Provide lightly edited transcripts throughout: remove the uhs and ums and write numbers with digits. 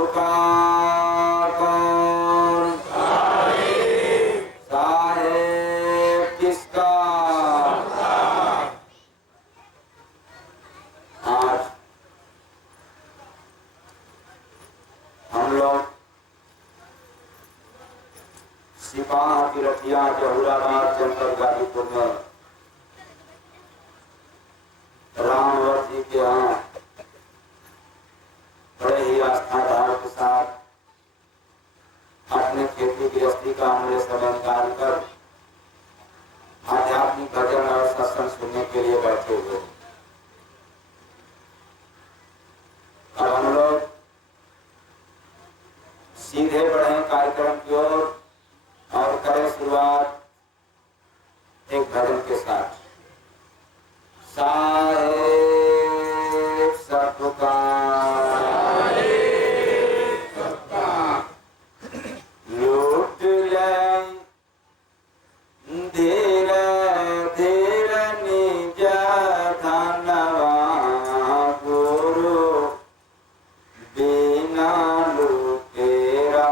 सबका कौन साहेब किसका। आज हम लोग सिपाह की रतिया जहुराबाद जनपद गाजीपुर में रामवर जी के यहाँ बड़े ही आस्था भाव के साथ अपने खेती गृहस्थी का अमूल्य समय निकाल कर आध्यात्मिक भजन और सत्संग सुनने के लिए बैठे हुए। अब हम लोग सीधे बढ़े कार्यक्रम की ओर और करें शुरुआत एक भजन के साथ। साहेब सबका लूट ले धीरे धीरे निज धनवा गुरु बिना लुटेरा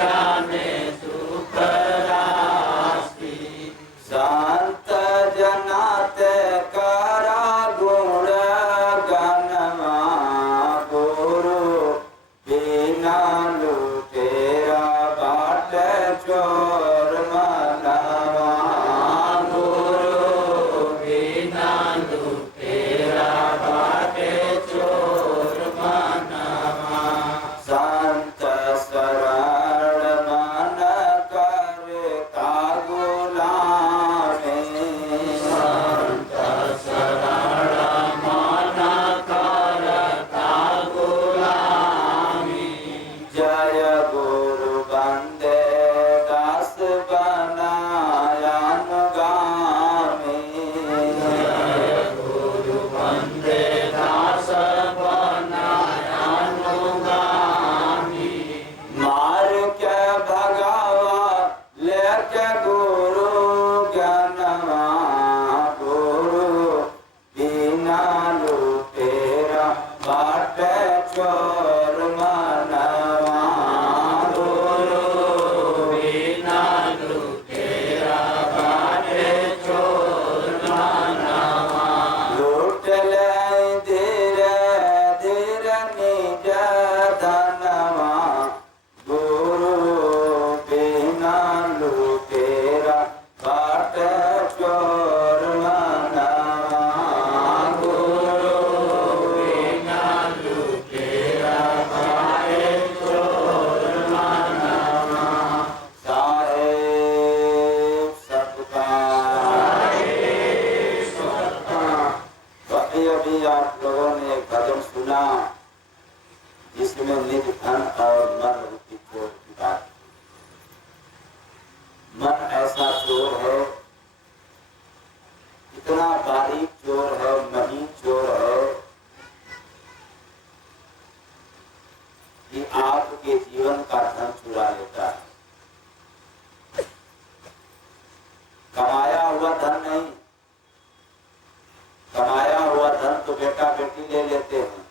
जाने सुख राशि। संत जनात करा गुण गनमा गुरु बिना लुटेरा बाट चोर मनवा। गुरु बिना लुटेरा बाटे चोर मनवा। संत शरण मन करता गुलामी। संत शरण मन करता गुलामी। जय गुरु बंदे दास बनाया अनुगामी। गुरु बंदे दास बनाया अनुगामी। मार के भगावा लेके गुरु ज्ञानवा गुरु बिना लुटेरा बाट चोर मनवा। गुरु बिना लुटेरा बाटे चोर मनवा। लूट ले धीरे धीरे निज धनवा गुरु बिना लुटेरा बाट चोर मनवा। गुरु बिना लुटेरा बाटे चोर मनवा। साहेब सबका अभी आप लोगों ने एक भजन सुना जिसमें निज धन और मन रूपी चोर की बात की। मन ऐसा चोर है, इतना बारीक चोर है, महीन चोर है कि आपके जीवन का धन चुरा लेता है। कमाया हुआ धन नहीं, कमाया हुआ धन तो बेटा बेटी ले लेते हैं,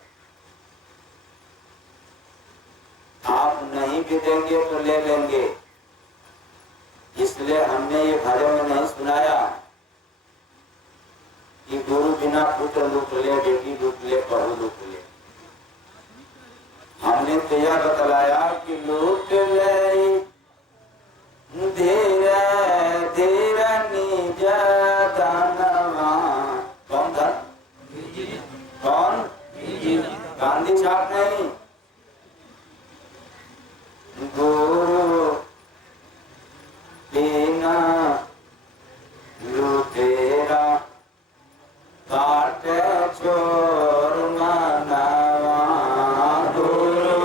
आप नहीं भी देंगे तो ले लेंगे। इसलिए हमने ये भजन में नहीं सुनाया कि गुरु बिना पुत्र लूट ले, बेटी लूट ले, बहू लूट ले। हमने तो यह बतलाया कि लूट ले धीरे धीरे निज धनवा। कौन धन? कौन? गांधी छाप नहीं, गुरु बिना लुटेरा बाट चोर मनवा। गुरु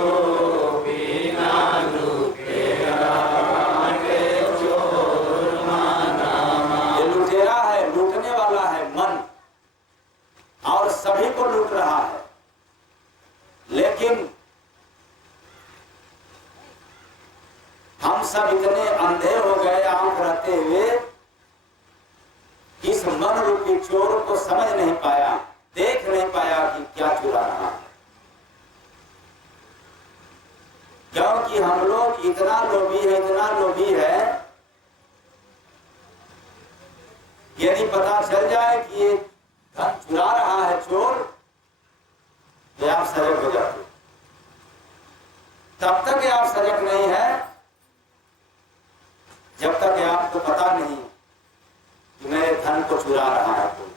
बिना लुटेरा बाटे चोर मनवा। ये लुटेरा है, लूटने वाला है मन, और सभी को लूट रहा है। लेकिन हम सब इतने अंधे हो गए आंख रहते हुए, इस मन रूपी चोर को समझ नहीं पाया, देख नहीं पाया कि क्या चुरा रहा है। क्योंकि हम लोग इतना लोभी है, इतना लोभी है, यदि पता चल जाए कि ये धन चुरा रहा है चोर, तो आप सजग हो जाते। तब तक आप सजग नहीं है जब तक आपको पता नहीं कि मेरे धन को चुरा रहा है कोई।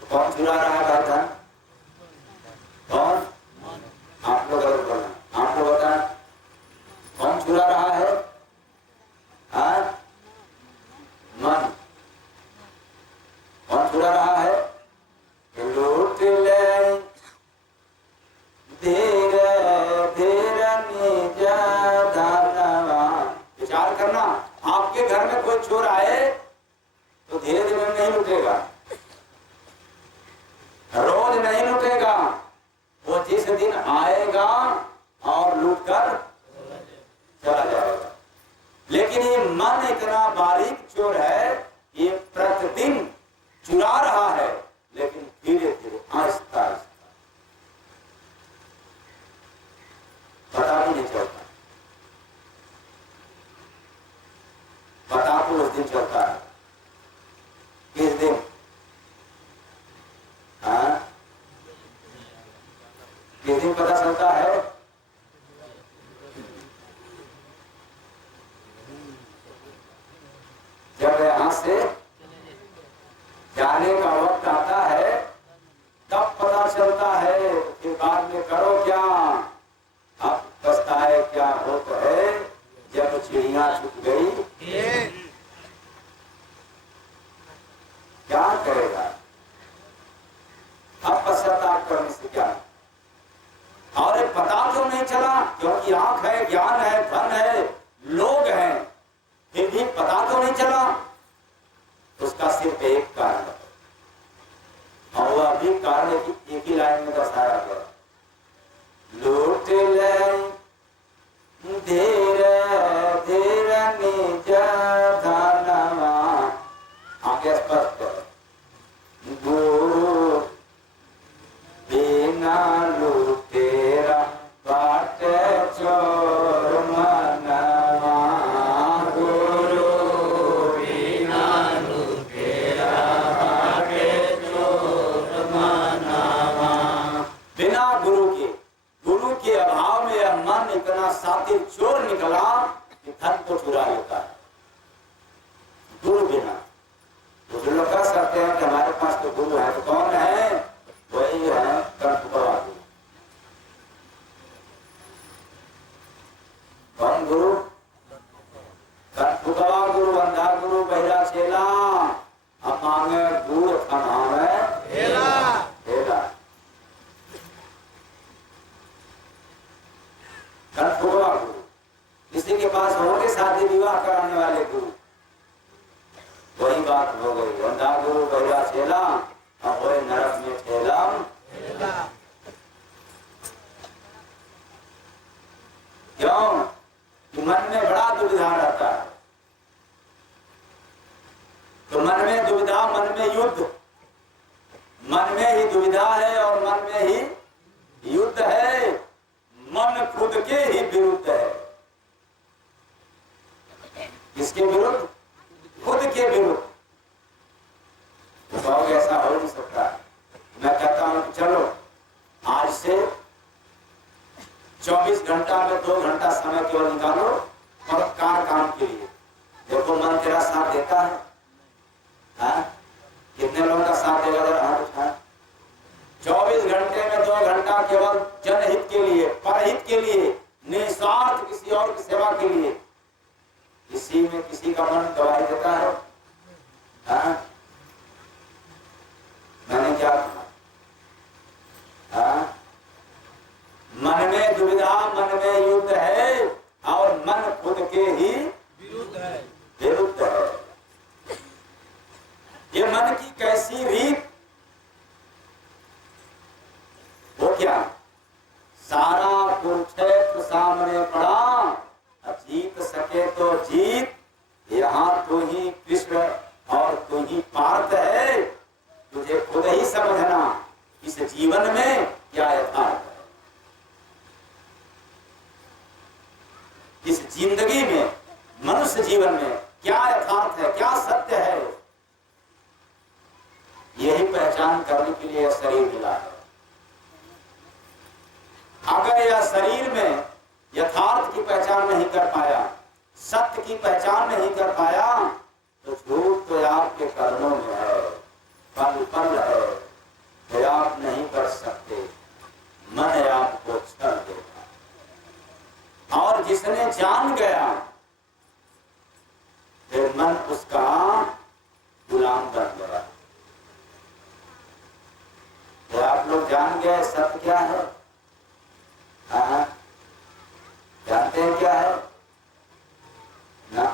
तो कौन चुरा रहा है भाई धन? कौन? आप लोग अगर बोलना, आप लोग बताएं कौन चुरा रहा है? हाँ? मन। कौन चुरा रहा है? लूट ले धीरे धीरे निज धनवा। विचार करना, आपके घर में कोई चोर आए तो धीरे धीरे नहीं लूटेगा, रोज नहीं लूटेगा, वो जिस दिन आएगा और लूट कर चला जाएगा। लेकिन ये मन इतना बारीक चोर है, ये प्रतिदिन चुरा रहा है, लेकिन धीरे धीरे आहिस्ता आहिस्ता, पता भी नहीं चलता। पता तो उस दिन चलता है। किस दिन? हाँ, किस दिन पता चलता है? जब यहां से जाने का वक्त आता है तब पता चलता है। फिर बाद में करो क्या? अब पछताए क्या होता है जब चिड़िया छुप गई। क्या करेगा? अब पश्चाताप करने से क्या? और पता क्यों नहीं चला? क्योंकि आंख है, ज्ञान है, धन है, लोग हैं, फिर भी पता क्यों नहीं चला? उसका सिर्फ एक कारण है, और वह भी कारण एक ही लाइन में दर्शाया गया। लूट ले धीरे धीरे निज धनवा। आगे स्पष्ट है। गुरु बिना लुटेरा बाटे चोर मनवा। गुरु बिना लुटेरा बाटे चोर मनवा। बिना गुरु के अभाव में यह मन इतना सातिर चोर निकला कि धन को चुरा लेता है। गुरु बिना तो जो लोग कह सकते हैं कि हमारे पास तो गुरु है, तो कौन है? वही है कर्तव्य गुरु। कौन गुरु? कर्तव्य गुरु, अंधा गुरु, बहिरा चेला। अब मांगे गुरु का नाम है हेला। कर्तव्य गुरु किसी के पास होंगे शादी विवाह कराने वाले गुरु। वही बात हो गई। अंधा गुरु, बहिरा चेला, और वही नरक में ठेला। क्यों? कि मन में बड़ा दुविधा रहता है। तो मन में दुविधा, मन में युद्ध, मन में ही दुविधा है और मन में ही युद्ध है। मन खुद के ही विरुद्ध है। किसके विरुद्ध? खुद के विरुद्ध। तो ऐसा हो नहीं सकता। मैं कहता हूं कि चलो आज से 24 घंटा में 2 घंटा समय केवल निकालो परोपकार काम के लिए। देखो मन तेरा साथ देता है। हाँ? कितने लोगों का साथ देगा? हाथ उठाए। 24 घंटे में 2 घंटा केवल जनहित के लिए, परहित के लिए, निस्वार्थ किसी और की सेवा के लिए। इसी में किसी का मन गवाही देता है? हाँ? मैंने क्या कहा? हाँ? मन में दुविधा, मन में युद्ध है और मन खुद के ही विरुद्ध है। ये मन की कैसी रीत? वो क्या? सारा कुरुक्षेत्र सामने पड़ा, जीत सके तो जीत, यहाँ तू ही कृष्ण और तू ही पार्थ है। तुझे खुद ही समझना इस जीवन में क्या यथार्थ है, इस जिंदगी में, मनुष्य जीवन में क्या यथार्थ है, क्या सत्य है। यही पहचान करने के लिए यह शरीर मिला है। अगर यह शरीर में यथार्थ की पहचान नहीं कर पाया, सत्य की पहचान नहीं कर पाया, तो झूठ तो आपके कर्मों में है, पल पल है, तो आप नहीं कर सकते। मन आपको छल देगा। और जिसने जान गया फिर मन उसका गुलाम बन गया। तो आप लोग जान गए सत्य क्या है? हाँ, जानते हैं क्या है ना?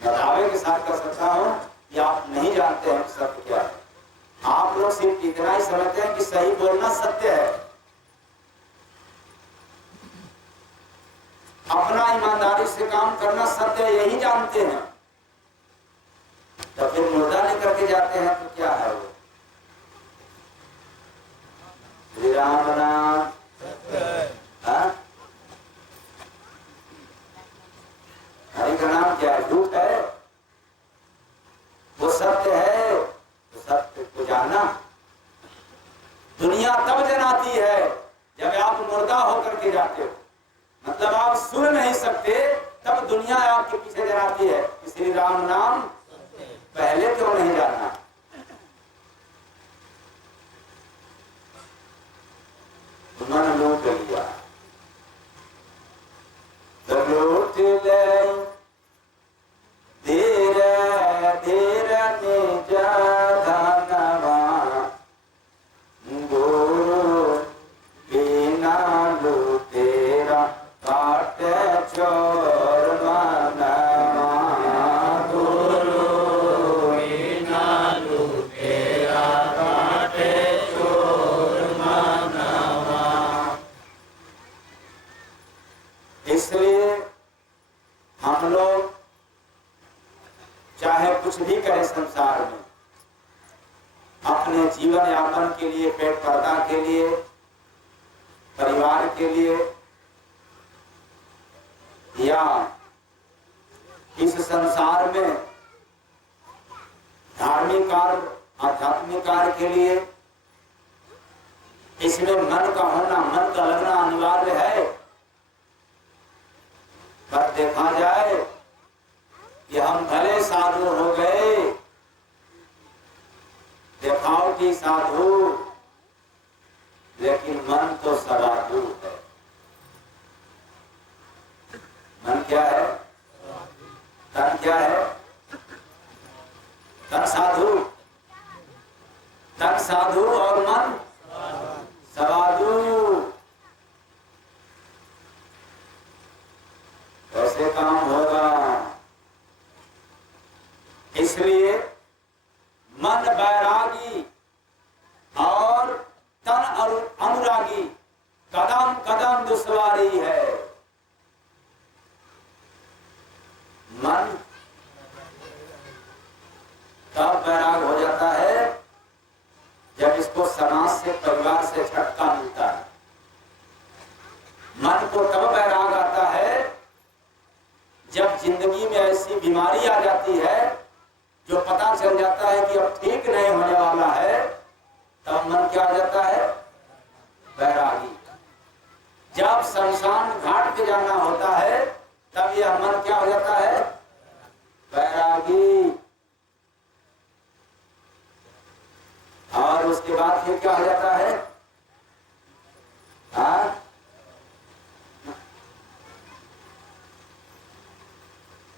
मैं दावे के साथ कर सकता हूं कि आप नहीं जानते हैं सत्य क्या है। आप लोग सिर्फ इतना ही समझते हैं कि सही बोलना सत्य है, अपना ईमानदारी से काम करना सत्य है, यही जानते हैं। तो फिर मुर्दा नहीं करके जाते हैं तो क्या है वो? श्री राम नाम हरि का नाम क्या है? झूठ है। दुनिया आपके पीछे जलाती है कि श्री राम नाम पहले क्यों नहीं जाना। मन लूट लिया तो लूट ले धीरे धीरे निज धनवा गुरु बिना लूटेरा काटे चोर मनवा गुरु बिना लूटेरा काटे चोर मनवा। इसलिए हम लोग चाहे कुछ भी करें संसार में, अपने जीवन यापन के लिए, पेट पर्दा के लिए, परिवार के लिए, या इस संसार में धार्मिक कार्य, आध्यात्मिक कार्य के लिए, इसमें मन का होना, मन का लगना अनिवार्य है। पर देखा जाए कि हम भले साधु हो गए, देखावटी साधु, लेकिन मन तो सदाधु है। मन क्या है? तन क्या है? तन साधु, तन साधु और मन सवाधु। कैसे काम होगा? इसलिए मन बैरागी और तन अनुरागी कदम कदम दुश्वारी है। मन तब बैराग हो जाता है जब इसको समाज से, परिवार से झटका मिलता है। मन को तब बैराग आता है जब जिंदगी में ऐसी बीमारी आ जाती है जो पता चल जाता है कि अब ठीक नहीं होने वाला है, तब मन क्या आ जाता है? बैरागी। जब शमशान घाट पे जाना होता है तब यह मन क्या हो जाता है? बैरागी। और उसके बाद फिर क्या हो जाता है? हाँ,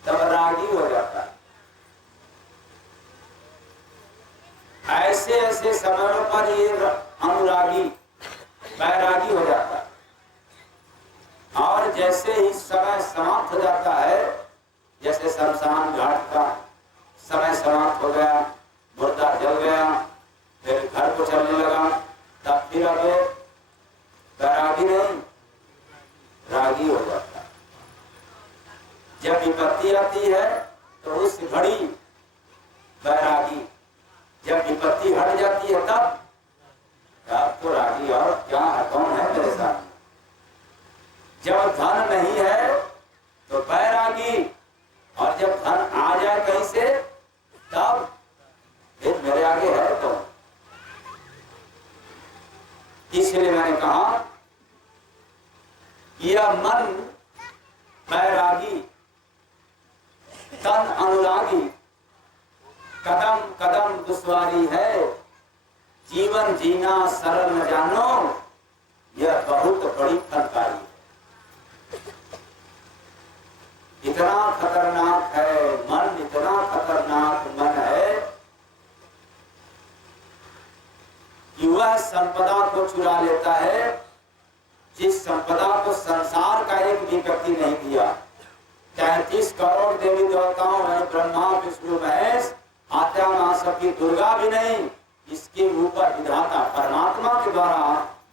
तब रागी हो जाता है। ऐसे ऐसे समयों पर ये अनुरागी बैरागी हो जाता है। और जैसे ही समय समाप्त हो जाता है, जैसे शमशान घाट का समय समाप्त हो गया, मुर्दा जल गया, फिर घर को चलने लगा, तब फिर अब बैरागी नहीं, रागी हो जाता है। जब विपत्ति आती है तो उस घड़ी बैरागी, जब विपत्ति हट जाती है तब तो रागी। और क्या है, कौन है मेरे साथ? जब धन नहीं है तो बैरागी, और जब धन आ जाए कहीं से तब फिर मेरे आगे है तो। इसलिए मैंने कहा यह मन बैरागी, तन अनुरागी, कदम कदम दुश्वारी है। जीवन जीना सरल न जानो, यह बहुत बड़ी फलकारी है। इतना खतरनाक है मन, इतना खतरनाक मन है कि वह संपदा को चुरा लेता है जिस संपदा को संसार का एक भी व्यक्ति नहीं दिया। 33 करोड़ देवी देवताओं में ब्रह्मा विष्णु महेश, आत्या महाशक्ति दुर्गा भी नहीं, इसके ऊपर विधाता परमात्मा के द्वारा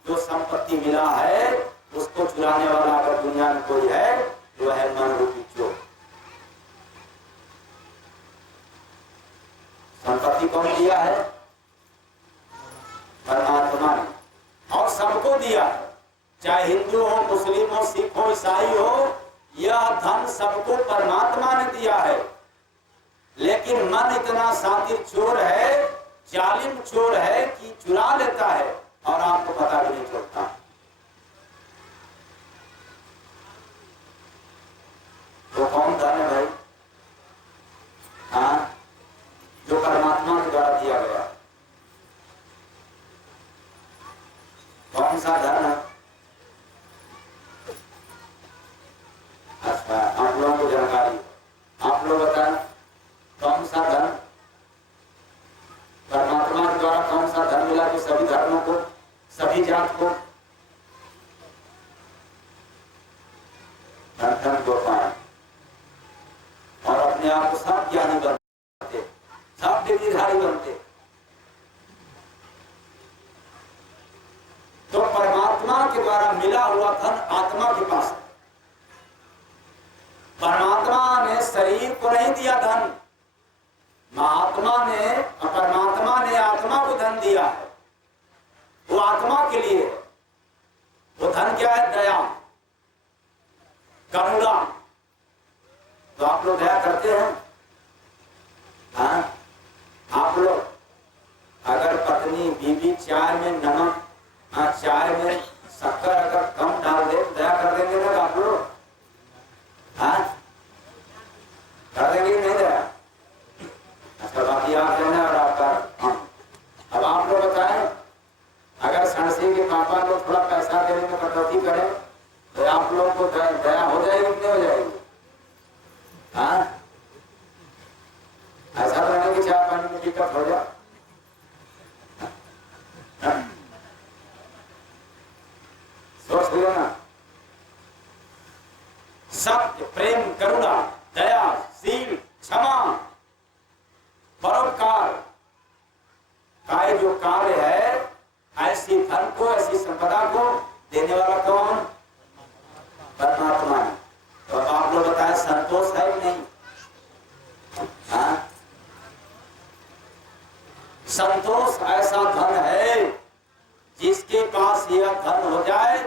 जो संपत्ति मिला है उसको चुराने वाला अगर दुनिया में कोई है तो है मन रूपी चोर। संपत्ति कौन दिया है? परमात्मा ने, और सबको दिया, चाहे हिंदू हो, मुस्लिम हो, सिख हो, ईसाई हो, यह धन सबको परमात्मा ने दिया है। लेकिन मन इतना शातिर चोर है, जालिम चोर है कि चुरा लेता है और आपको पता भी नहीं चलता। वो कौन कौन सा धन है? अच्छा, आप लोगों को जानकारी, आप लोग बताएं कौन सा धन परमात्मा के द्वारा, कौन सा धन मिला कि सभी धर्मों को, सभी जात को? धन को पाए और अपने आप को सब ज्ञानी बनते, सब डिग्रीधारी बनते। तो परमात्मा के द्वारा मिला हुआ धन आत्मा के पास है। परमात्मा ने शरीर को नहीं दिया धन, परमात्मा ने आत्मा को धन दिया है, वो आत्मा के लिए है। वो धन क्या है? दया, करुणा। तो आप लोग दया करते हैं? हाँ, आप लोग अगर पत्नी बीवी चाय में नमक, चाय में शक्कर अगर कम डाल दे तो दया कर देंगे ना आप लोग? हाँ, कर देंगे नहीं दया? अच्छा, बाकी आप लेना और आपका हम। अब आप लोग बताएं, अगर सड़सी के पापा लोग थोड़ा पैसा देने में कटौती करें तो आप लोगों को दया हो जाएगी कि नहीं हो जाएगी? हाँ, ऐसा रहने की चाय पानी में दिक्कत हो जाए। सोच लिया ना, सत्य, प्रेम, करुणा, दया, शील, क्षमा, परोपकार का जो कार्य है, ऐसी धन को, ऐसी संपदा को देने वाला कौन? परमात्मा है। तो अब आप लोग बताएं, संतोष है कि नहीं? हाँ? संतोष ऐसा धन है जिसके पास यह धन हो जाए,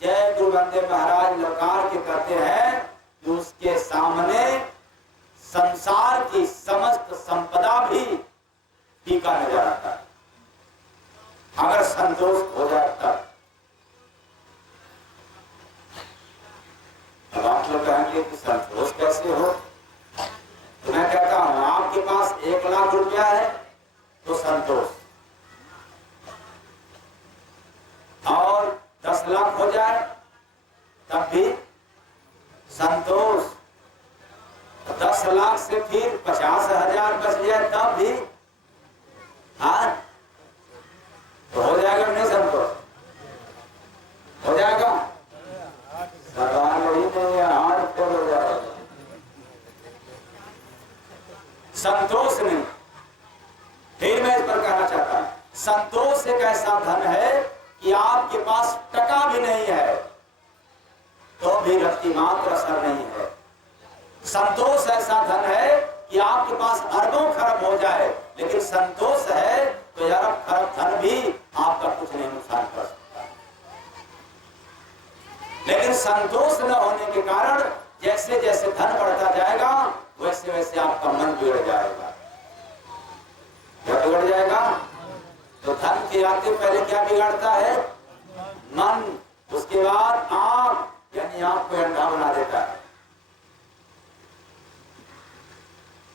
जय गुरु बंदे महाराज लकार के कहते हैं कि उसके सामने संसार की समस्त संपदा भी फीका नजर आता है, अगर संतोष हो जाए तब। अब आप लोग कहेंगे कि संतोष कैसे हो? तो मैं कहता हूं, आपके पास 1 लाख रुपया है तो संतोष, और 10 लाख हो जाए तब भी संतोष, 10 लाख से फिर 50,000 बच जाए तब भी, हाँ, तो हो जाएगा नहीं संतोष? हो जाएगा? सवाल वही नहीं है, हाथ पर हो जाएगा। संतोष नहीं। फिर मैं इस पर कहना चाहता हूं, संतोष एक ऐसा धन है कि आपके पास टका भी नहीं है तो भी रत्ती मात्र असर नहीं है। संतोष ऐसा धन है कि आपके पास अरबों खरब हो जाए, लेकिन संतोष है तो अरब खरब धन भी आपका कुछ नहीं नुकसान कर सकता। लेकिन संतोष न होने के कारण जैसे जैसे धन बढ़ता जाएगा वैसे वैसे आपका मन बिगड़ जाएगा। क्या बिगड़ जाएगा? तो धन के आते पहले क्या बिगाड़ता है? मन। उसके बाद आंख, यानी आंख को अंधा बना देता है,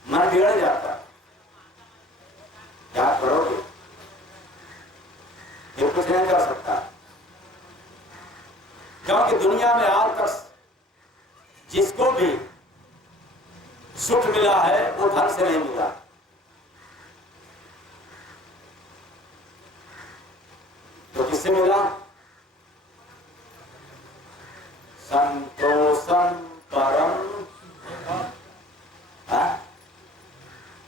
मन बिगड़ जाता है। क्या करोगे? ये कुछ नहीं कर सकता, क्योंकि दुनिया में आज तक जिसको भी सुख मिला है वो धन से नहीं मिला। तो किससे मिला? संतोषम परम,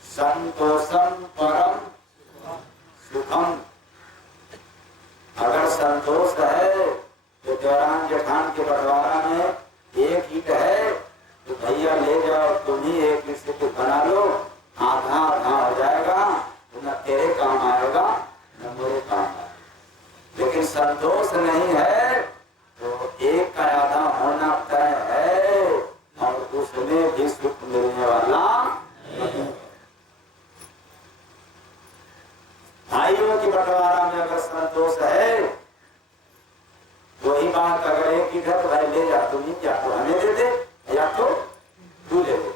संतोषम परम सुखम। अगर संतोष है तो देवरान जेठान के बंटवारा में 1 ईंट है तो भैया ले जाओ, तुम ही 1 ईंट से कुछ बना लो, आधा आधा हो जाएगा, तो न तेरे काम आएगा न मेरे काम आएगा। लेकिन संतोष नहीं है तो एक का आधा होना तय है और उसमें भी सुख मिलने वाला नहीं। भाइयों की बंटवारा में अगर संतोष है, वही बात अगर 1 ईंट है तो भाई ले जा, तुम ही क्या तो हमें दे दे या तो तू ले ले।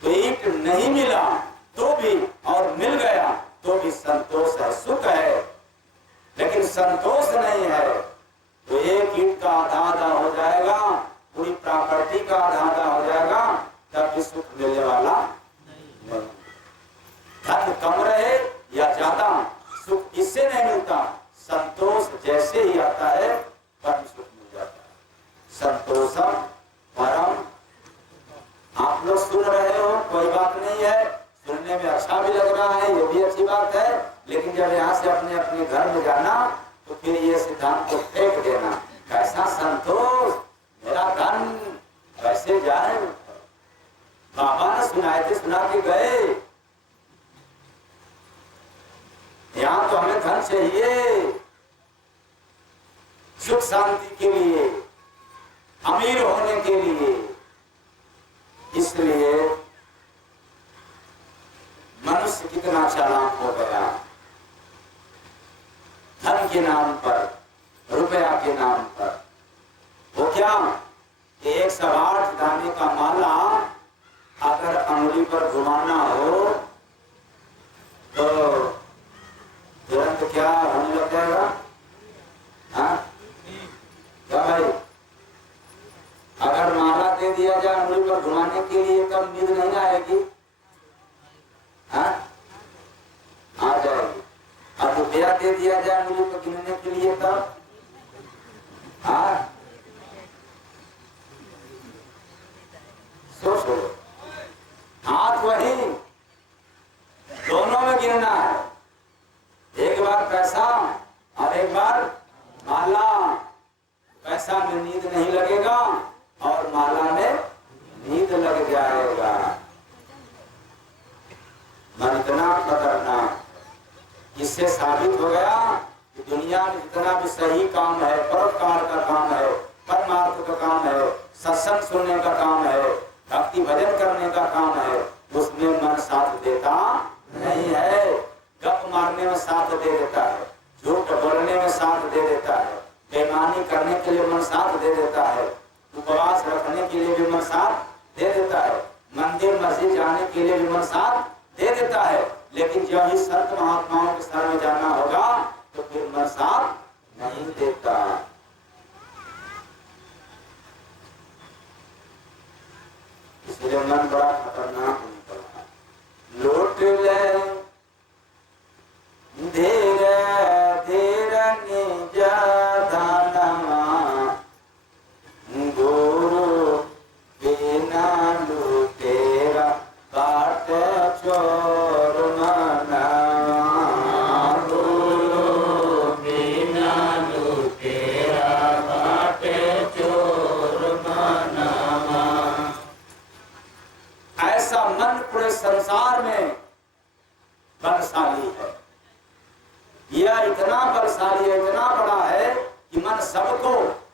तो ईंट नहीं मिला तो भी और मिल गया तो भी संतोष है, संतोष नहीं है तो एक ईंट का आधा आधा हो जाएगा, पूरी प्रॉपर्टी का आधा आधा हो जाएगा, तब भी सुख मिलने वाला नहीं। धन कम रहे या ज्यादा, सुख इससे नहीं मिलता। संतोष जैसे ही आता है परम सुख मिल जाता है। संतोषम परम। आप लोग सुन रहे हो, कोई बात नहीं है, सुनने में अच्छा भी लग रहा है, ये भी अच्छी बात है, लेकिन जब यहाँ से अपने अपने घर में जाना तो फिर ये सिद्धांत को फेंक देना। कैसा संतोष, मेरा धन कैसे जाए। बाबा ने सुनाए थे, सुना के गए, यहाँ तो हमें धन चाहिए सुख शांति के लिए, अमीर होने के लिए। इसलिए मनुष्य कितना चालाक हो गया, धन के नाम पर, रुपया के नाम पर। वो क्या कि 108 दाने का माला अगर अंगुली पर घुमाना हो तो तुरंत क्या होने लग जाएगा? हाँ क्या भाई, अगर माला दे दिया जाए अंगुली पर घुमाने के लिए तब नींद नहीं आएगी? हाँ आ जाएगी। अब रुपया दे दिया जाए अंगुली पर गिनने के लिए तब हाँ सोचो, हाथ वही, दोनों में गिनना है। एक बार पैसा और एक बार माला। पैसा में नींद नहीं लगेगा और माला में नींद लग जाएगा। मन इतना खतरनाक, इससे साबित हो गया कि दुनिया में जितना भी सही काम है, परोपकार का काम है, परमार्थ का काम है, सत्संग सुनने का काम है, भक्ति भजन करने का काम है, उसमें मन साथ देता नहीं है। गप मारने में साथ दे देता है, झूठ बोलने में साथ दे देता है, बेईमानी करने के लिए मन साथ दे देता है, उपवास रखने के लिए भी मन साथ दे देता है, मंदिर मस्जिद जाने के लिए भी मन साथ दे देता है। लेकिन जब ही संत महात्माओं के शरण में जाना होगा तो फिर मन साथ नहीं देता। इसलिए मन बड़ा खतरनाक निकलता। लूट ले धीरे धीरे निज धनमा, गुरु बिना लूटेरा बाट चोर मनवा। गुरु बिना लूटेरा बाट चोर मनवा। ऐसा मन पूरे संसार में बलशाली है। यह इतना बलशाली है, इतना बड़ा है कि मन सबको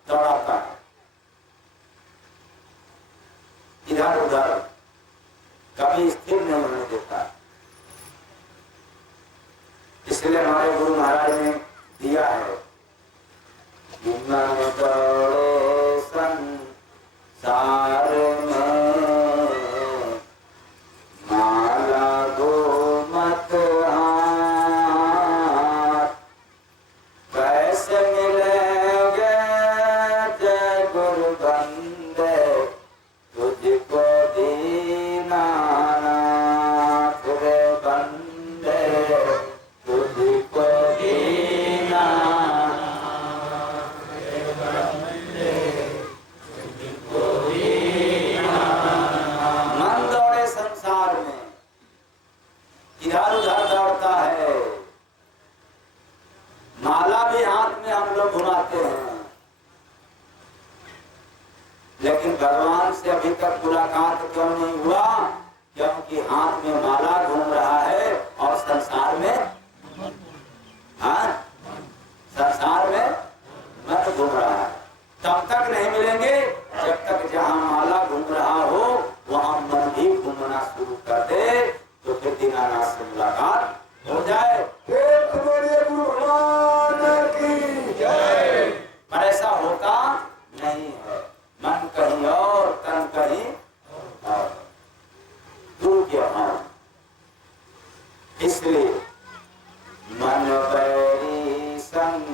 दौड़ाता है इधर उधर, कभी स्थिर नहीं होने देता। इसलिए हमारे गुरु महाराज ने दिया है कि मन दौड़े संसार में, माला गो मत हाथ, कैसे मिलेंगे जय गुरु बंदे तुझको दीनानाथ रे बंदे, तुझको दीनानाथ रे बंदे, तुझको दीनानाथ। मन दौड़े संसार में, इधर उधर दौड़ता है। माला भी हाथ में हम लोग घुमाते हैं, लेकिन भगवान से अभी तक मुलाकात क्यों नहीं हुआ? क्योंकि हाथ में माला घूम रहा है और संसार में हाँ संसार में मत घूम रहा है। तब तक नहीं मिलेंगे जब तक जहाँ माला घूम रहा हो वहाँ मन भी घूमना शुरू कर दे, तो फिर दीनानाथ से मुलाकात हो जाए। पर ऐसा होता नहीं है। मन कहीं और, तन कहीं और, दूर के और। इसलिए मन बैरी संग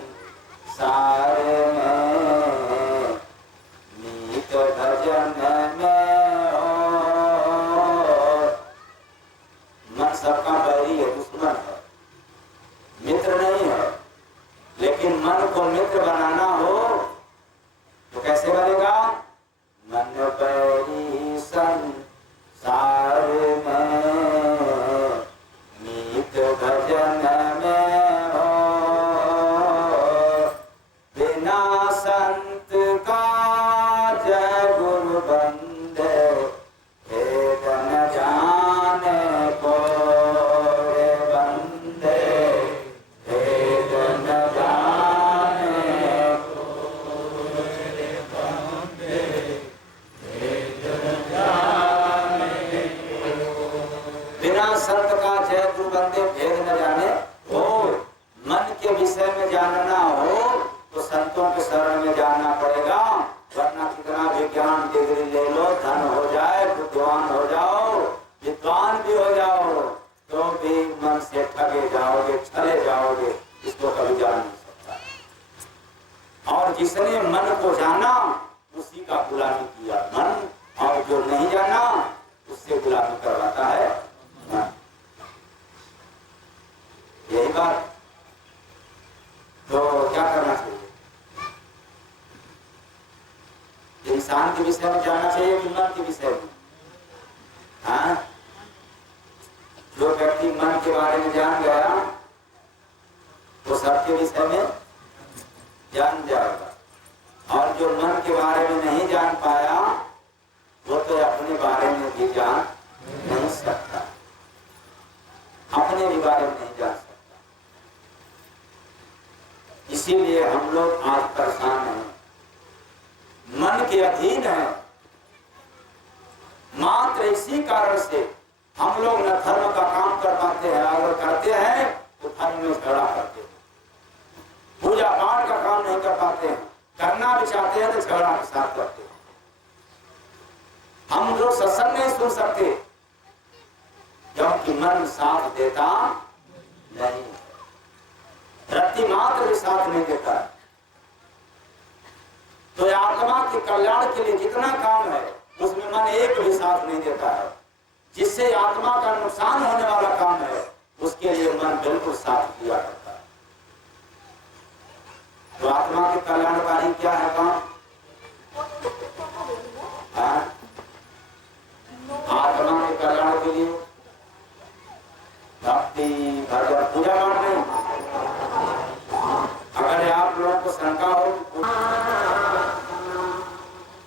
भजन में हो। मन सबका बैरी है, दुश्मन है, मित्र नहीं है। लेकिन मन को मित्र बनाना हो तो कैसे बनेगा? मन बैरी संसार में, मीत भजन में हो। बिना संत का जय गुरु बंदे, भेद न जाने को रे बंदे, भेद न जाने को रे बंदे, भेद न जाने को। बिना संत का जय गुरु बंदे भेद न जाने हो। मन के विषय में जानना हो तो संतों के शरण में जाना पड़ेगा, वरना कितना विज्ञान डिग्री ले लो, धन हो जाए, बुद्धिमान हो जाओ, विद्वान भी हो जाओ, तो भी मन से ठगे जाओगे, छले जाओगे, इसको कभी जान नहीं सकता। और जिसने मन को जाना उसी का गुलामी किया मन, और जो नहीं जाना उससे गुलामी करवाता है मन। यही बात। तो क्या करना चाहिए? इंसान के विषय में जानना चाहिए कि मन के विषय में? हाँ, जो व्यक्ति मन के बारे में जान गया वो सबके विषय में जान जाएगा, और जो मन के बारे में नहीं जान पाया वो तो अपने बारे में भी जान नहीं सकता, अपने भी बारे में नहीं जान सकता। इसीलिए हम लोग आज परेशान हैं, मन के अधीन है। मात्र इसी कारण से हम लोग न धर्म का काम कर पाते हैं, अगर करते हैं तो धर्म में झगड़ा करते हैं, पूजा पाठ का काम नहीं कर पाते हैं, करना भी चाहते हैं तो झगड़ा के साथ करते हैं। हम लोग सत्संग नहीं सुन सकते क्योंकि मन साथ देता नहीं, रत्ती मात्र भी साथ नहीं देता। तो आत्मा के कल्याण के लिए जितना काम है उसमें मन एक भी साथ नहीं देता है। जिससे आत्मा का नुकसान होने वाला काम है उसके लिए मन बिल्कुल साथ दिया करता है। तो आत्मा के कल्याणकारी क्या है काम? आत्मा के कल्याण के लिए भक्ति, भजन, पूजा पाठ नहीं। अगर आप लोगों को शंका हो,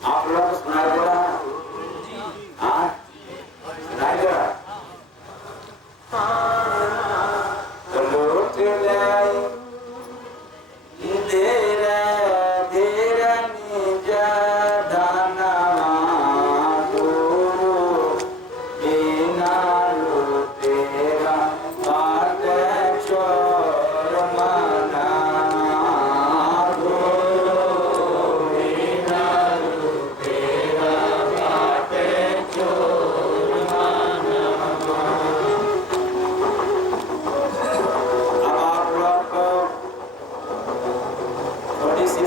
आप लोगों को सुनाई दे रहा है? हाँ, सुनाई दे रहा है? तो लौट ले धीरे धीरे निज धनवा गुरु बिना लुटेरा बाटे चोर मना।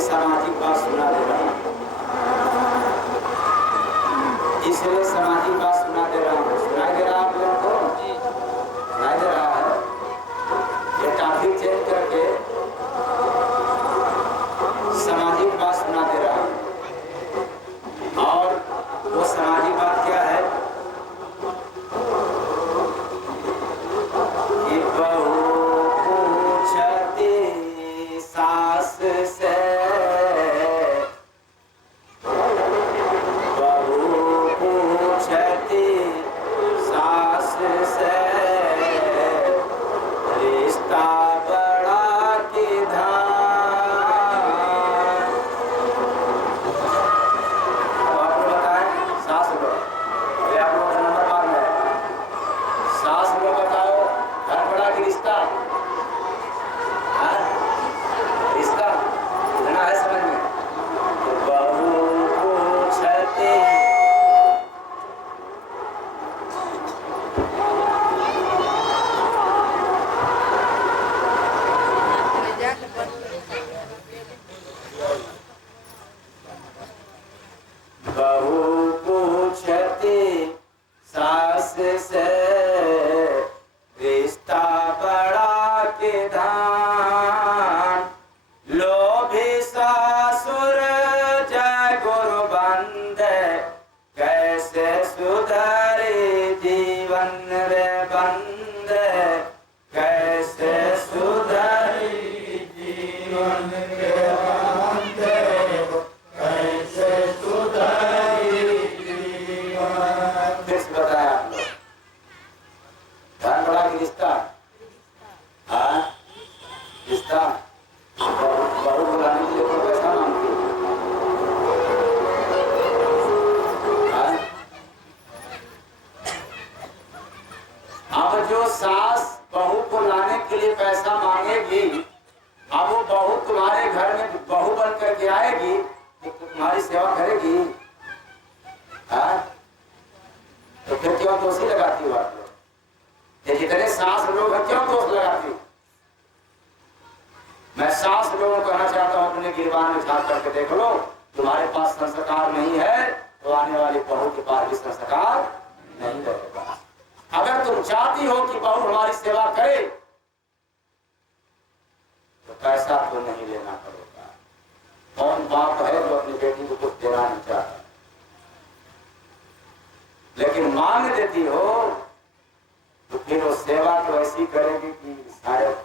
सामाजिक बात सुना दे रहा हूँ, इसलिए सामाजिक बात सुना दे रहा हूँ। सुनाई दे रहा है आप लोगों को? सुनाई दे रहा है? ये टॉपिक चेंज करके सामाजिक बात सुना दे रहा हूँ। और वो सामाजिक बात क्या है कि बहू पूछती सास से, सास सास बहू को लाने के लिए पैसा मांगेगी, अब वो बहू तुम्हारे घर में बहू बन करके आएगी तो तुम्हारी सेवा करेगी? हाँ? तो फिर क्यों दोषी लगाती हो आप लोग? ये जितने सास लोग हैं क्यों दोष लगाती हो? मैं सास लोगों को कहना चाहता हूं, अपने गिरबान में झांक करके देख लो, तुम्हारे पास संस्कार नहीं है तो आने वाली बहू के पास भी संस्कार नहीं रहेगा। अगर तुम चाहती हो कि बहू हमारी सेवा करे तो पैसा तो नहीं लेना पड़ेगा। कौन बाप है जो अपनी बेटी को कुछ देना नहीं चाहता? लेकिन मांग देती हो तो फिर वो सेवा तो ऐसी करेगी कि शायद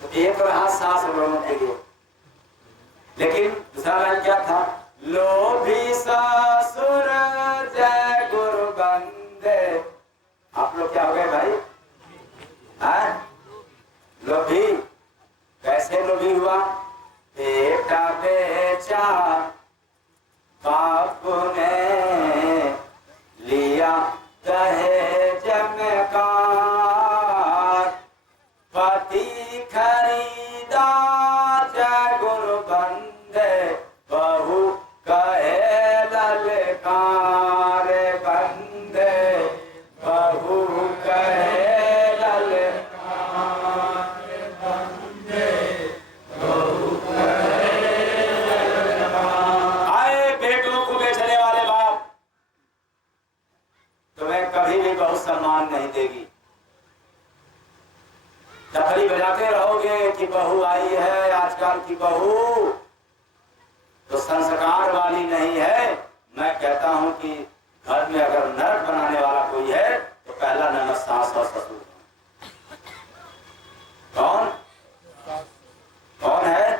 तो एक रहा सास लोगों के लिए। लेकिन दूसरा लाइन क्या था? लोभी ससुर जय गुरु बंदे। आप लोग क्या हो गए भाई? लोभी कैसे लोभी हुआ? बेटा बेचा बाप ने लिया दहेज में कार, पति खरीदा जय गुरु बंदे, बहू कहे ललकार बंदे, बहू कहे ललकार बंदे, बहू कहे ललकार। आए बेटों को बेचने वाले बाप, तुम्हें कभी भी बहुत सम्मान नहीं देगी। डफली बजाते रहोगे कि बहू आई है, आजकल की बहू तो संस्कार वाली नहीं है। मैं कहता हूं कि घर में अगर नरक बनाने वाला कोई है तो पहला नंबर सास और ससुर। कौन कौन है?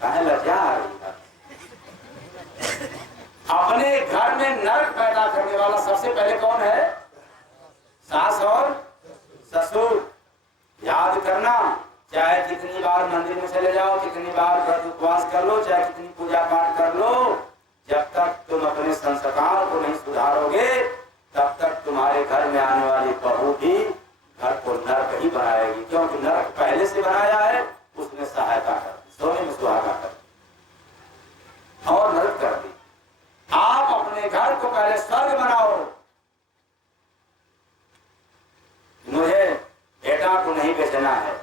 कहे लज्जा आ रही है? अपने घर में नरक पैदा करने वाला सबसे पहले कौन है? सास और ससुर। याद करना, चाहे कितनी बार मंदिर में चले जाओ, कितनी बार व्रत उपवास कर लो, चाहे कितनी पूजा पाठ कर लो, जब तक तुम अपने संस्कार को नहीं सुधारोगे तब तक तुम्हारे घर में आने वाली बहू भी घर को नरक ही बनाएगी। क्योंकि नरक पहले से बनाया है, उसमें सहायता कर दी, सोने में सुहागा कर दी और नरक कर दी। आप अपने घर को पहले स्वर्ग बनाओ। मुझे बेटा को नहीं बेचना है,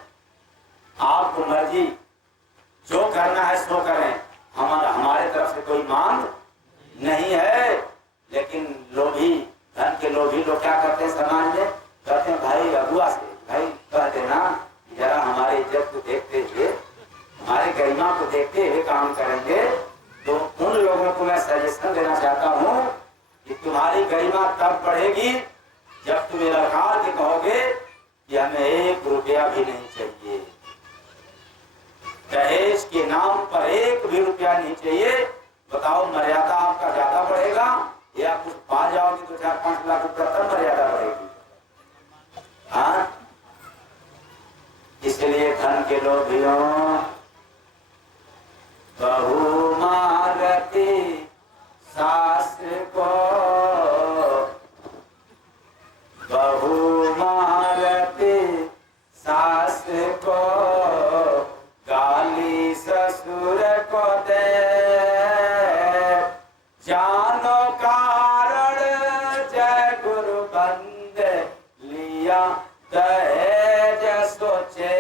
आपको मर्जी जो करना है सो करें, हमारे तरफ से कोई मांग नहीं है। लेकिन लोभी, धन के लोभी लोग क्या करते हैं समाज में? कहते हैं भाई अगुआ से भाई कह देना जरा हमारी इज्जत को देखते हुए, हमारे गरिमा को देखते हुए काम करेंगे। तो उन लोगों को मैं सजेशन देना चाहता हूँ कि तुम्हारी गरिमा तब बढ़ेगी जब तुम ललकार के कहोगे कि हमें 1 रुपया भी नहीं चाहिए, दहेज के नाम पर 1 भी रुपया नहीं चाहिए। बताओ मर्यादा आपका ज्यादा बढ़ेगा या कुछ पा जाओगे तो 4-5 लाख रुपया तब मर्यादा बढ़ेगी? हाँ, इसलिए धन के लोभियों बहू मारती सास को, बहू मारती सास को, गाली ससुर को दे, जानो कारण जय गुरु बंदे, लिया दहेज सोचे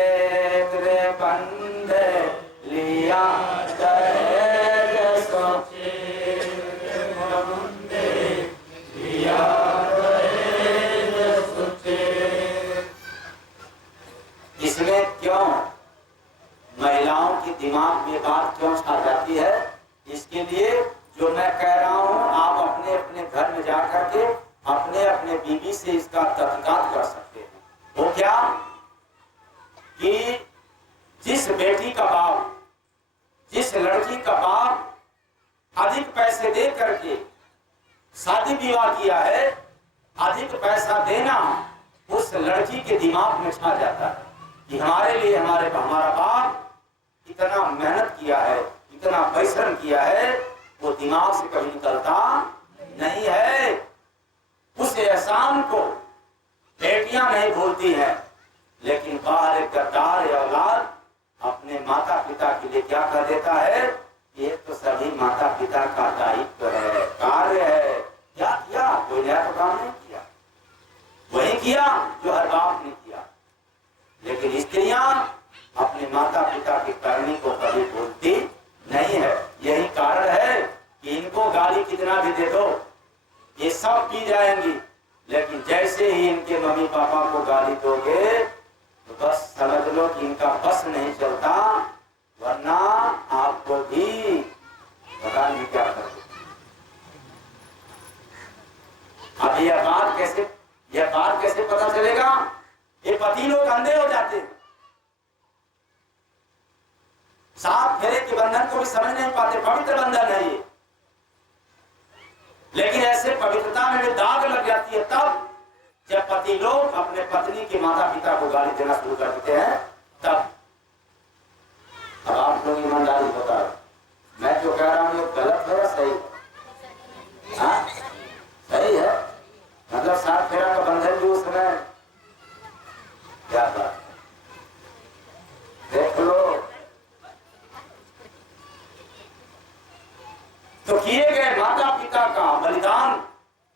रे बंदे, लिया दहेज सोचे रे बंदे, लिया दहेज सोचे। इसमें क्यों महिलाओं के दिमाग में बात क्यों छा जाती है? इसके लिए जो मैं कह रहा हूं, आप अपने अपने घर में जाकर के अपने अपने बीवी से इसका तहकीकात कर सकते हैं। वो क्या कि जिस बेटी का बाप, जिस लड़की का बाप अधिक पैसे दे करके शादी विवाह किया है, अधिक पैसा देना उस लड़की के दिमाग में छा जाता है कि हमारे लिए हमारा बाप इतना मेहनत किया है, इतना परिश्रम किया है, वो दिमाग से कभी निकलता नहीं है। उस एहसान को बेटियां नहीं भूलती हैं, लेकिन बाहर एक गद्दार औलाद अपने माता पिता के लिए क्या कर देता है? ये तो सभी माता पिता का दायित्व है, कार्य है। क्या किया? कोई नया तो काम नहीं किया, वही किया जो हर बाप ने किया। लेकिन स्त्रियां अपने माता पिता की करनी को कभी भूलती नहीं है। यही कारण है कि इनको गाली कितना भी दे दो ये सब पी जाएंगी, लेकिन जैसे ही इनके मम्मी पापा को गाली दोगे तो बस समझ लो कि इनका बस नहीं चलता, वरना आपको भी पता नहीं क्या कर। अब यह बात कैसे पता चलेगा? ये पति लोग अंधे हो जाते हैं, सात फेरे के बंधन को भी समझ नहीं पाते। पवित्र बंधन है ये, लेकिन ऐसे पवित्रता में भी दाग लग जाती है तब जब पति लोग अपने पत्नी के माता पिता को गाली देना शुरू कर देते हैं। तब अब आप लोग ईमानदारी बताओ, मैं जो कह रहा हूं ये गलत है या सही है? हाँ, सही है। मतलब सात फेरा का बंधन भी उसमें क्या बात देख लो। तो किए गए माता पिता का बलिदान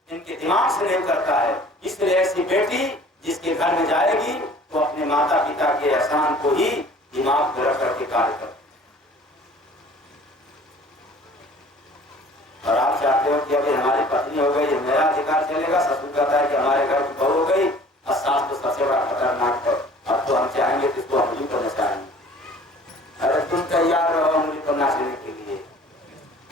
इनके दिमाग से नहीं करता है, इसलिए ऐसी बेटी जिसके घर में जाएगी तो अपने माता पिता के एहसान को ही दिमाग में रख करके कार्य करती। और आप चाहते हो कि अभी हमारी पत्नी हो गई, मेरा अधिकार चलेगा। ससुर कहता है कि हमारे घर की बहू हो गई, और सास तो सबसे बड़ा खतरनाक है, अब तो हम चाहेंगे तो इसको उंगली पर नचाएंगे। अरे तुम तैयार रहो उंगली पर नाचने के लिए।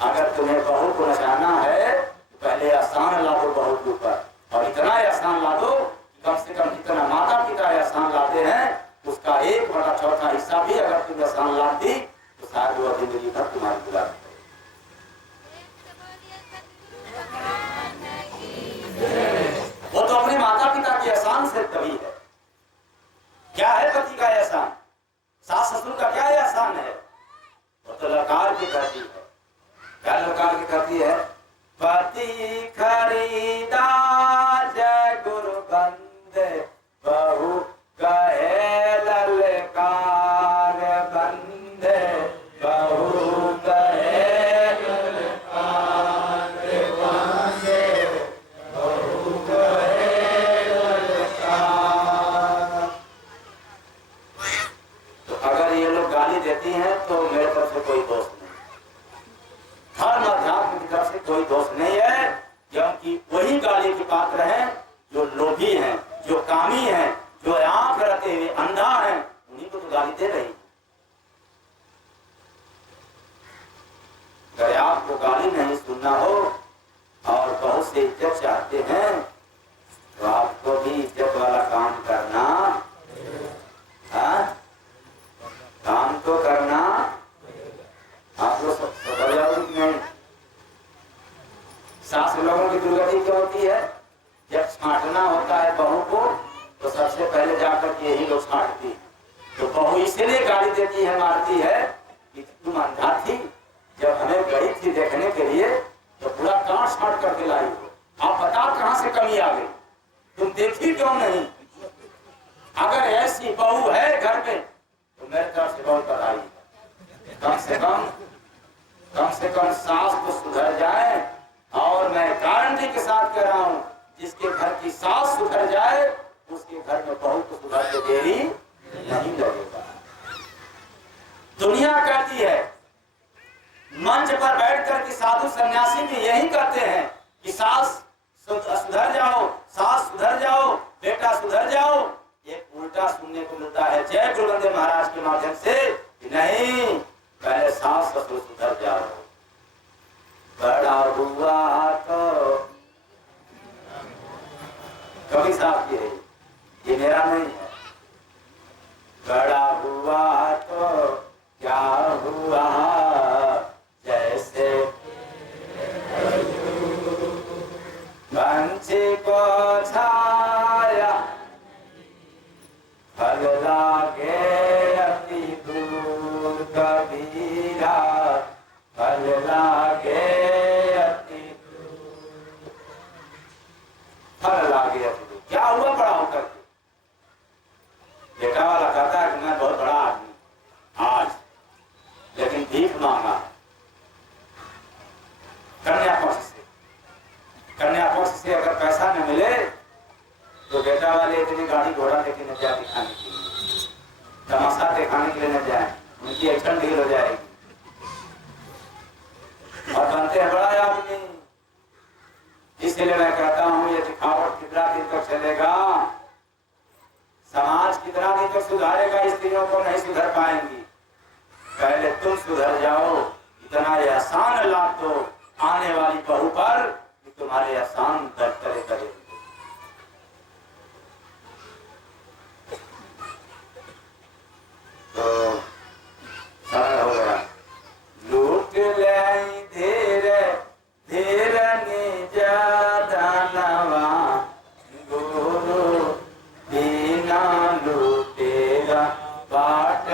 अगर तुम्हें बहू को नचाना है तो पहले एहसान ला दो बहू के ऊपर, और इतना एहसान ला दो कि कम से कम जितना माता पिता एहसान लाते हैं उसका 1/4 हिस्सा भी अगर तुम एहसान लाती तो शायद वो जिंदगी भर तुम्हारी बुला। वो तो अपने माता पिता के एहसान से तभी है। क्या है पति का एहसान? सास ससुर का क्या एहसान है? वो तो ललकार की करती है। क्या ललकार की करती है? पति खरीदा जय गुरु बंदे, बहू कहे ललकार बंदे, बहू कहे ललकार बंदे, बहू कहे ललकार। तो अगर ये लोग गाली देती हैं तो मेरे तरफ से कोई दोष नहीं, धर्म अध्यात्म की तरफ से कोई दोष नहीं है, क्योंकि वही गाली के पात्र हैं जो लोभी हैं, जो कामी हैं, जो आंख रखे हुए अंधा है, उन्हीं को तो गाली दे रही। अगर आपको गाली नहीं सुनना हो और बहुत से इज्जत चाहते हैं तो आपको भी इज्जत वाला काम करना, काम तो करना। आप लोग सब सास लोगों की दुर्गति क्या होती है? जब छांटना होता है बहू को तो सबसे पहले जाकर के यही लोग छांटती है। तो बहू इसलिए गाली देती है, मारती है कि तुम अंधा थी, जब हमें गई थी देखने के लिए तो पूरा कांट छांट करके लाई हो, आप बताओ कहां से कमी आ गई, तुम देखी क्यों नहीं? अगर ऐसी बहू है घर में तो मेरे तरफ से बहुत बधाई। कम से कम सास तो सुधर जाए, और मैं गारंटी के साथ कह रहा हूं जिसके घर की सास सुधर जाए उसके घर में बहू को सुधरते देरी नहीं लगेगा। दुनिया कहती है, मंच पर बैठकर के साधु सन्यासी भी यही कहते हैं कि सास सुधर जाओ, सास सुधर जाओ, बेटा सुधर जाओ। एक उल्टा सुनने को मिलता है जय गुरुदेव महाराज के माध्यम से कि नहीं, पहले सास ससुर सुधर जाओ। बड़ा हुआ तो कभी साफ किए, ये मेरा नहीं है। बड़ा हुआ तो क्या हुआ, जैसे पंछी को छाया फल लागे अति दूर, कबीरा फल लागे दिखाने के लिए न जाए, उनकी एक्शन ढील हो जाएगी। और बनते हैं बड़ा आदमी। इसलिए मैं कहता हूँ ये दिखावट कितना दिन तक चलेगा, समाज कितना दिन तक सुधारेगा, स्त्रियों को नहीं सुधर पाएंगी। पहले तुम सुधर जाओ, इतना एहसान लाद दो आने वाली बहू पर कि तुम्हारे एहसान दर्द करे करे। तो समय हो गया। लूट ले धीरे धीरे निज दानवा, गुरु बिना लूटेगा बाट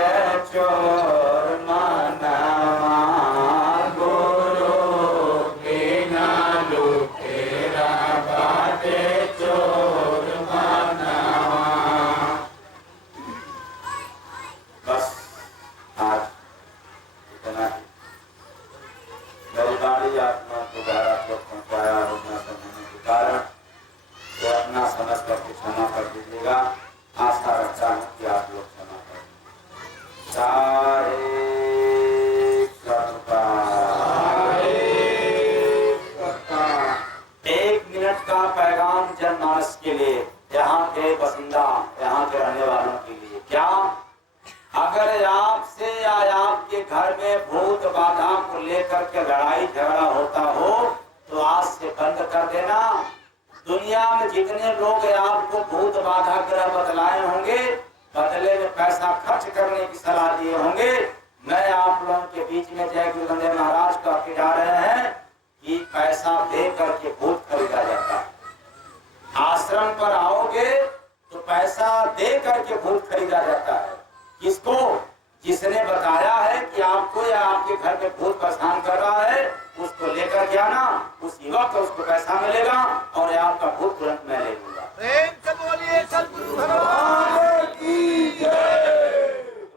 चोर मनवा, गुरु बिना लूटेगा बाट चोर मनवा। बस आज इतना ही। मेरी बाणी आत्मा को गहरा तक पहुंचाया हो न समझने के कारण तो अपना समझ करके क्षमा कर दीजिएगा। आशा रखता हूँ कि आप लोग क्षमा करें। सारे एक मिनट का पैगाम जनमानस के लिए, यहाँ के बसिंदा, यहाँ के रहने वालों के लिए। क्या अगर आपसे या आपके घर में भूत बाधा को लेकर के लड़ाई झगड़ा होता हो तो आज से बंद कर देना। दुनिया में जितने लोग आपको भूत बाधा ग्रह बदलाए होंगे, बदले में पैसा खर्च करने की सलाह दिए होंगे, मैं आप लोगों के बीच में जय गुरु बंदे महाराज कहते जा रहे हैं कि पैसा दे करके भूत खरीदा जाता है। आश्रम पर आओगे तो पैसा दे करके भूत खरीदा जाता है। किसको? जिसने बताया है कि आपको या आपके घर में भूत परेशान कर रहा है, उसको लेकर के आना, उसी वक्त उसको पैसा मिलेगा और आपका भूत तुरंत मैं ले लूंगा। तो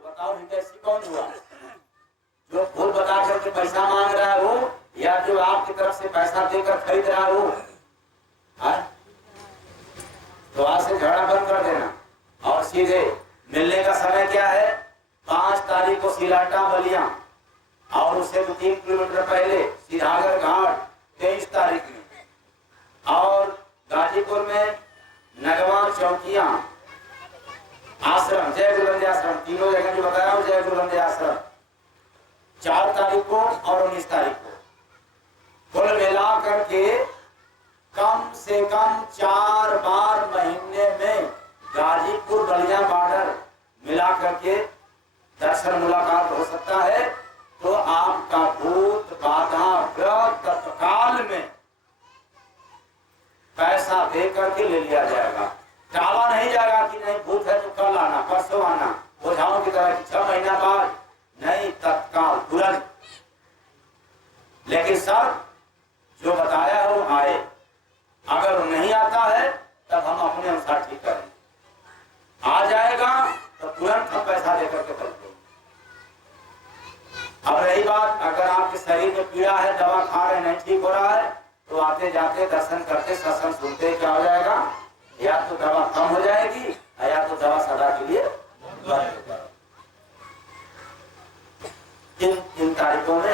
बताओ हिंदुस्तान कौन हुआ जो भूत बता करके पैसा मांग रहा है वो, या जो आपकी तरफ से पैसा देकर खरीद रहा है वो? तो आज से झगड़ा बंद कर देना और सीधे मिलने का समय क्या है? 5 तारीख को सिलाटा बलिया और उससे 3 किलोमीटर पहले सीधागर घाट 23 तारीख में, और गाजीपुर में नगवा चौकिया आश्रम जय गुरु बंदे आश्रम, तीनों जगह जो बताया हूँ जय गुरु बंदे आश्रम 4 तारीख को और 19 तारीख को। कुल मिला करके कम से कम 4 बार महीने में गाजीपुर बलिया बॉर्डर मिला करके दर्शन मुलाकात हो सकता है। तो आपका भूत बाधा ग्रह तत्काल में पैसा दे करके ले लिया जाएगा। टाला नहीं जाएगा कि नहीं भूत है तो कल आना, परसों आना, ओझाओं की तरह 6 महीना बाद नहीं, तत्काल तुरंत। लेकिन सर जो बताया है वो आए, अगर वो नहीं आता है तब हम अपने अनुसार ठीक करेंगे। आ जाएगा तो तुरंत हम पैसा देकर के कर देंगे। अब रही बात, अगर आपके शरीर में पीड़ा है, दवा खा रहे नहीं ठीक हो रहा है, तो आते जाते दर्शन करते सत्संग सुनते क्या हो जाएगा? या तो दवा कम हो जाएगी या तो दवा सदा के लिए बंद हो जाएगी। इन तारीखों में